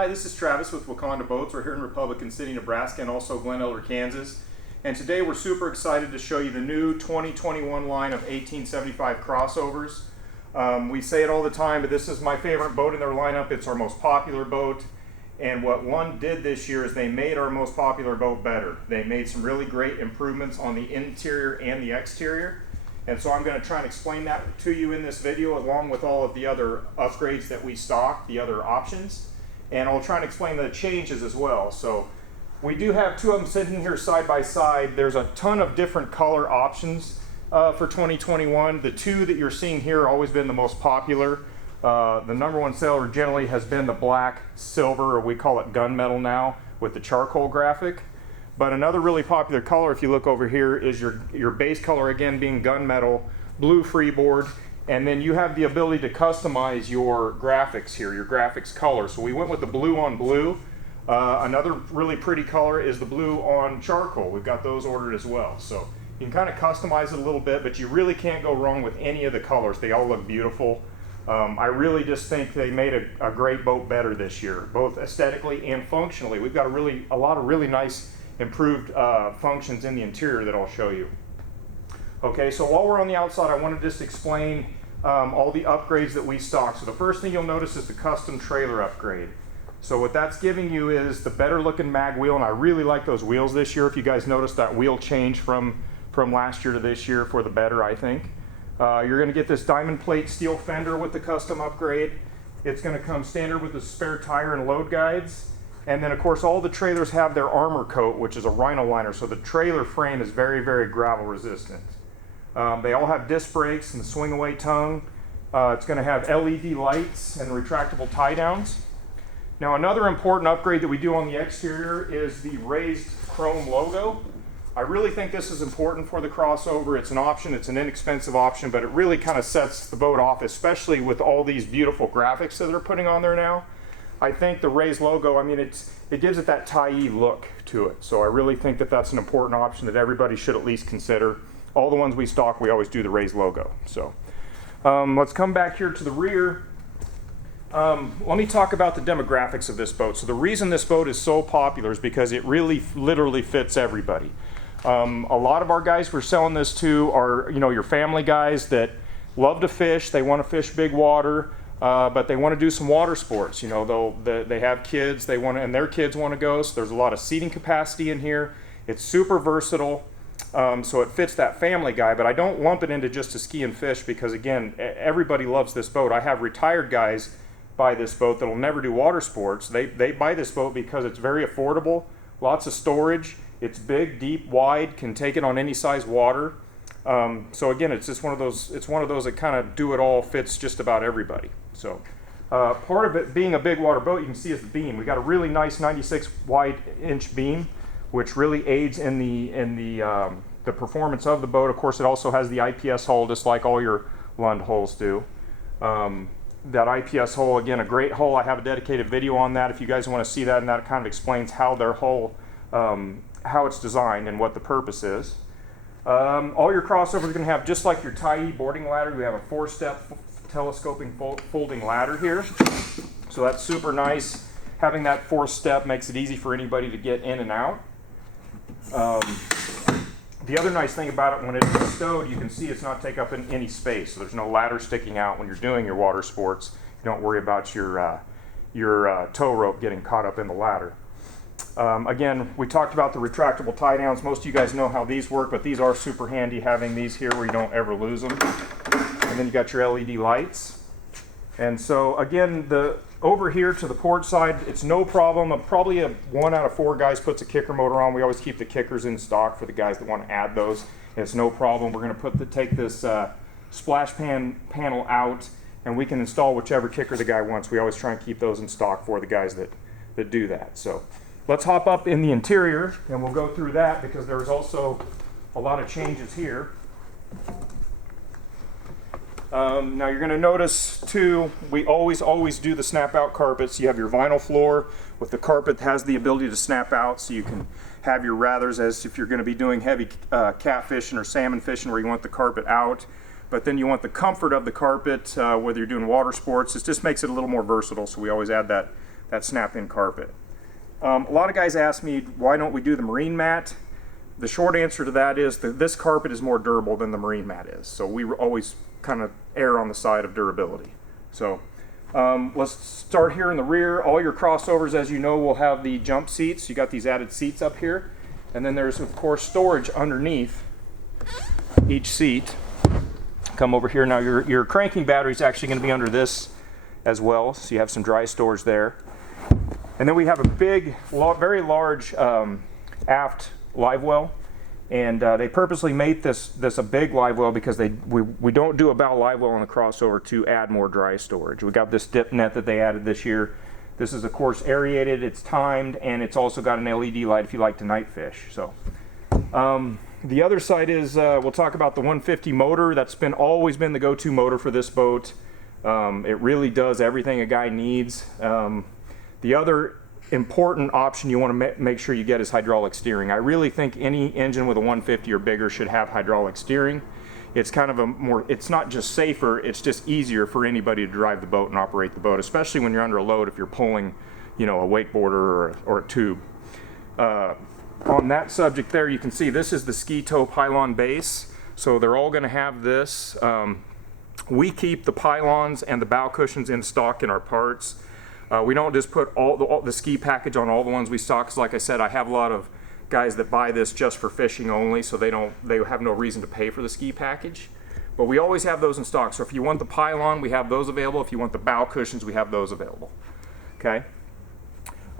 Hi, this is Travis with Waconda Boats. We're here in Republican City, Nebraska, and also Glen Elder, Kansas. And today we're super excited to show you the new 2021 line of 1875 crossovers. We say it all the time, but this is my favorite boat in their lineup. It's our most popular boat. And what Lund did this year is they made our most popular boat better. They made some really great improvements on the interior and the exterior. And so I'm going to try and explain that to you in this video, along with all of the other upgrades that we stock, the other options. And I'll try and explain the changes as well. So we do have two of them sitting here side by side. There's a ton of different color options for 2021. The two that you're seeing here have always been the most popular. The number one seller generally has been the black, silver, or we call it gunmetal now, with the charcoal graphic. But another really popular color, if you look over here, is your base color, again being gunmetal, blue freeboard. And then you have the ability to customize your graphics here, your graphics color. So we went with the blue on blue. Another really pretty color is the blue on charcoal. We've got those ordered as well. So you can kind of customize it a little bit, but you really can't go wrong with any of the colors. They all look beautiful. I really just think they made a great boat better this year, both aesthetically and functionally. We've got a lot of really nice improved functions in the interior that I'll show you. Okay, so while we're on the outside, I want to just explain all the upgrades that we stock. So the first thing you'll notice is the custom trailer upgrade. So what that's giving you is the better looking mag wheel, and I really like those wheels this year. If you guys noticed that wheel change from last year to this year for the better, I think. You're going to get this diamond plate steel fender with the custom upgrade. It's going to come standard with the spare tire and load guides. And then of course all the trailers have their armor coat, which is a rhino liner, so the trailer frame is very, very gravel resistant. They all have disc brakes and the swing away tongue. It's going to have LED lights and retractable tie downs. Now another important upgrade that we do on the exterior is the raised chrome logo. I really think this is important for the crossover. It's an option, it's an inexpensive option, but it really kind of sets the boat off, especially with all these beautiful graphics that they're putting on there now. I think the raised logo, I mean, it gives it that tie-y look to it. So I really think that that's an important option that everybody should at least consider. All the ones we stock, we always do the raised logo. So let's come back here to the rear. Let me talk about the demographics of this boat. So the reason this boat is so popular is because it really literally fits everybody. A lot of our guys we're selling this to are, your family guys that love to fish. They want to fish big water, but they want to do some water sports. They have kids, and their kids want to go. So there's a lot of seating capacity in here. It's super versatile. So it fits that family guy, but I don't lump it into just a ski and fish because, again, everybody loves this boat. I have retired guys buy this boat that will never do water sports. They buy this boat because it's very affordable, lots of storage, it's big, deep, wide, can take it on any size water. So again, it's just one of those that kind of do it all, fits just about everybody. So part of it being a big water boat, you can see is the beam. We got a really nice 96 wide inch beam, which really aids in the performance of the boat. Of course, it also has the IPS hull, just like all your Lund hulls do. That IPS hull, again, a great hull. I have a dedicated video on that if you guys want to see that, and that kind of explains how their hull, how it's designed and what the purpose is. All your crossovers are going to have, just like your tie boarding ladder, we have a 4-step telescoping folding ladder here. So that's super nice. Having that 4th step makes it easy for anybody to get in and out. The other nice thing about it, when it's stowed, you can see it's not take up any space. So there's no ladder sticking out when you're doing your water sports. You don't worry about your tow rope getting caught up in the ladder. Again, we talked about the retractable tie downs. Most of you guys know how these work, but these are super handy, having these here where you don't ever lose them. And then you got your LED lights. And so again, over here to the port side, it's no problem. Probably 1 out of 4 guys puts a kicker motor on. We always keep the kickers in stock for the guys that want to add those. It's no problem. We're going to take this splash panel out, and we can install whichever kicker the guy wants. We always try and keep those in stock for the guys that do that. So let's hop up in the interior, and we'll go through that because there's also a lot of changes here. Now you're going to notice too, we always do the snap out carpets. You have your vinyl floor with the carpet that has the ability to snap out, so you can have your rathers as if you're going to be doing heavy catfishing or salmon fishing where you want the carpet out. But then you want the comfort of the carpet, whether you're doing water sports. It just makes it a little more versatile, so we always add that that snap-in carpet. A lot of guys ask me, why don't we do the marine mat? The short answer to that is that this carpet is more durable than the marine mat is. So we always kind of err on the side of durability. So let's start here in the rear. All your crossovers, as you know, will have the jump seats. You got these added seats up here. And then there's, of course, storage underneath each seat. Come over here. Now your cranking battery is actually going to be under this as well. So you have some dry storage there. And then we have a big, very large aft live well, and they purposely made this a big live well because we don't do a bow live well on the crossover to add more dry storage. We got this dip net that they added this year. This is of course aerated, it's timed, and it's also got an LED light if you like to night fish. So the other side is we'll talk about the 150 motor. That's always been the go-to motor for this boat. It really does everything a guy needs. The other important option you want to make sure you get is hydraulic steering. I really think any engine with a 150 or bigger should have hydraulic steering. It's kind of it's not just safer, it's just easier for anybody to drive the boat and operate the boat, especially when you're under a load if you're pulling, you know, a wakeboarder or a tube. On that subject there, you can see this is the ski tow pylon base. So they're all going to have this. We keep the pylons and the bow cushions in stock in our parts. We don't just put all the ski package on all the ones we stock, because like I said, I have a lot of guys that buy this just for fishing only, so they have no reason to pay for the ski package. But we always have those in stock. So if you want the pylon, we have those available. If you want the bow cushions, we have those available. Okay.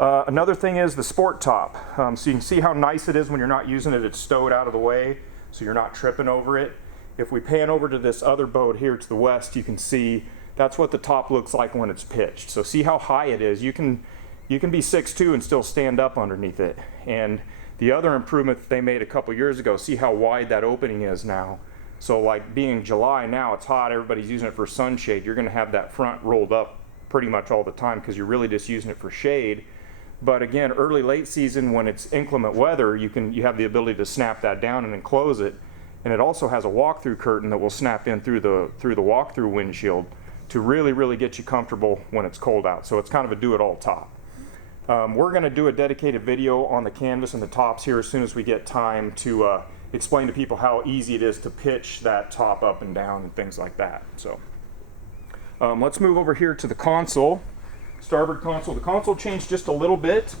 Another thing is the sport top. So you can see how nice it is when you're not using it. It's stowed out of the way, so you're not tripping over it. If we pan over to this other boat here to the west, you can see that's what the top looks like when it's pitched. So see how high it is. You can be 6'2" and still stand up underneath it. And the other improvement that they made a couple years ago, see how wide that opening is now. So like being July now, it's hot, everybody's using it for sunshade. You're going to have that front rolled up pretty much all the time because you're really just using it for shade. But again, early late season when it's inclement weather, you have the ability to snap that down and enclose it. And it also has a walk-through curtain that will snap in through the walk-through windshield to really get you comfortable when it's cold out. So it's kind of a do-it-all top. We're going to do a dedicated video on the canvas and the tops here as soon as we get time to explain to people how easy it is to pitch that top up and down and things like that. So let's move over here to the console, starboard console. The console changed just a little bit.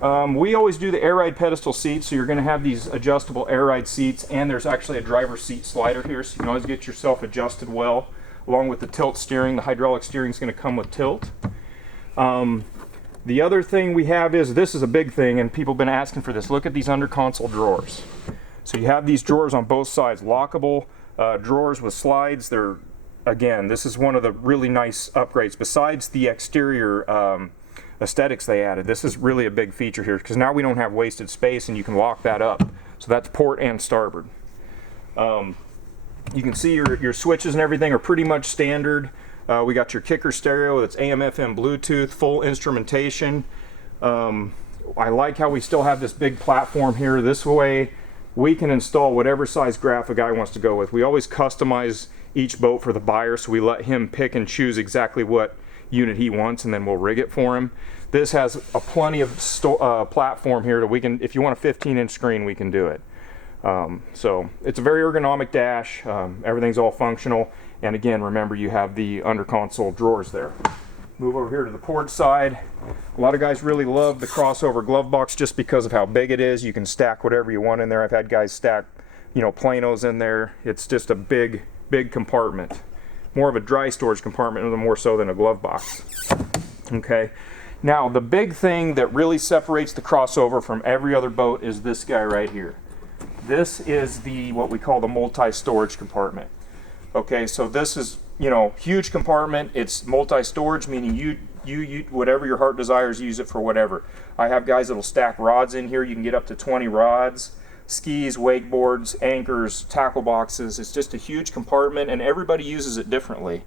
We always do the air ride pedestal seats, so you're going to have these adjustable air ride seats, and there's actually a driver's seat slider here, so you can always get yourself adjusted well. Along with the tilt steering, the hydraulic steering is going to come with tilt. The other thing we have is, this is a big thing, and people have been asking for this. Look at these under console drawers. So you have these drawers on both sides, lockable drawers with slides. Again, this is one of the really nice upgrades. Besides the exterior aesthetics they added, this is really a big feature here, because now we don't have wasted space and you can lock that up. So that's port and starboard. You can see your switches and everything are pretty much standard. We got your kicker stereo that's AM, FM, Bluetooth, full instrumentation. I like how we still have this big platform here. This way we can install whatever size graph a guy wants to go with. We always customize each boat for the buyer, so we let him pick and choose exactly what unit he wants, and then we'll rig it for him. This has plenty of platform here that if you want a 15-inch screen, we can do it. So it's a very ergonomic dash. Everything's all functional, and again, remember you have the under console drawers there. Move over here to the port side. A lot of guys really love the crossover glove box just because of how big it is. You can stack whatever you want in there. I've had guys stack, planos in there. It's just a big compartment. More of a dry storage compartment more so than a glove box. Okay. Now the big thing that really separates the crossover from every other boat is this guy right here. This is what we call the multi-storage compartment. Okay, so this is, huge compartment. It's multi-storage, meaning you whatever your heart desires, use it for whatever. I have guys that'll stack rods in here. You can get up to 20 rods, skis, wakeboards, anchors, tackle boxes. It's just a huge compartment, and everybody uses it differently.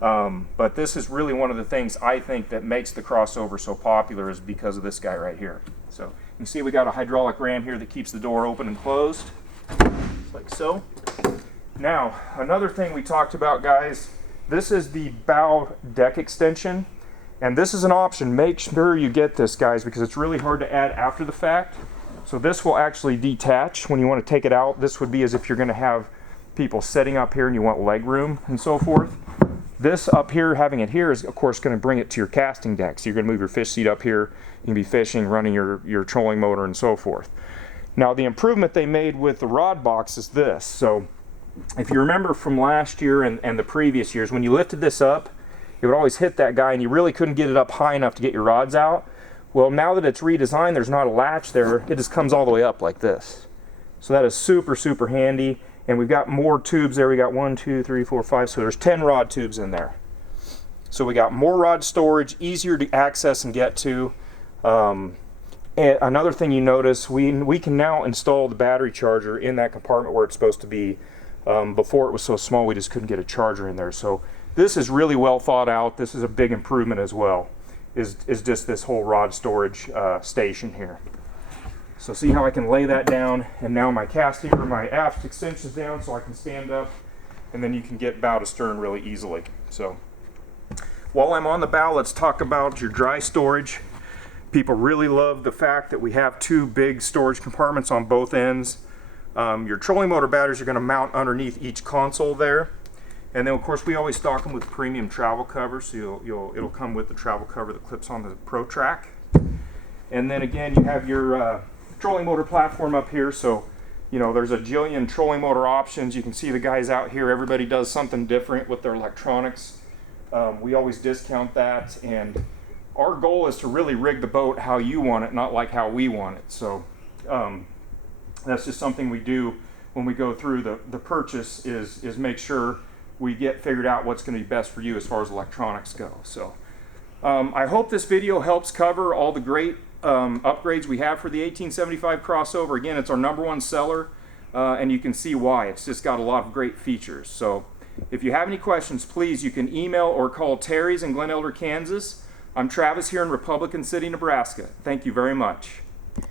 But this is really one of the things I think that makes the crossover so popular, is because of this guy right here. So you can see we got a hydraulic ram here that keeps the door open and closed, like so. Now, another thing we talked about, guys, this is the bow deck extension. And this is an option. Make sure you get this, guys, because it's really hard to add after the fact. So this will actually detach when you want to take it out. This would be as if you're going to have people sitting up here and you want leg room and so forth. This up here, having it here, is of course going to bring it to your casting deck. So you're going to move your fish seat up here. You can be fishing, running your trolling motor and so forth. Now the improvement they made with the rod box is this. So if you remember from last year and the previous years, when you lifted this up, it would always hit that guy and you really couldn't get it up high enough to get your rods out. Well, now that it's redesigned, there's not a latch there. It just comes all the way up like this. So that is super, super handy. And we've got more tubes there. We got 1, 2, 3, 4, 5. So there's 10 rod tubes in there. So we got more rod storage, easier to access and get to. And another thing you notice, we can now install the battery charger in that compartment where it's supposed to be. Before it was so small, we just couldn't get a charger in there. So this is really well thought out. This is a big improvement as well, is just this whole rod storage station here. So see how I can lay that down, and now my casting or my aft extension's down so I can stand up, and then you can get bow to stern really easily. So while I'm on the bow, let's talk about your dry storage. People really love the fact that we have 2 big storage compartments on both ends. Your trolling motor batteries are going to mount underneath each console there. And then of course we always stock them with premium travel cover, so it'll come with the travel cover that clips on the Pro Track. And then again you have your trolling motor platform up here, so you know there's a jillion trolling motor options. You can see the guys out here, everybody does something different with their electronics. We always discount that, and our goal is to really rig the boat how you want it, not like how we want it. So that's just something we do when we go through the purchase, is make sure we get figured out what's going to be best for you as far as electronics go. So I hope this video helps cover all the great upgrades we have for the 1875 crossover. Again, it's our #1 seller, and you can see why. It's just got a lot of great features. So if you have any questions, please, you can email or call Terry's in Glen Elder, Kansas. I'm Travis here in Republican City, Nebraska. Thank you very much.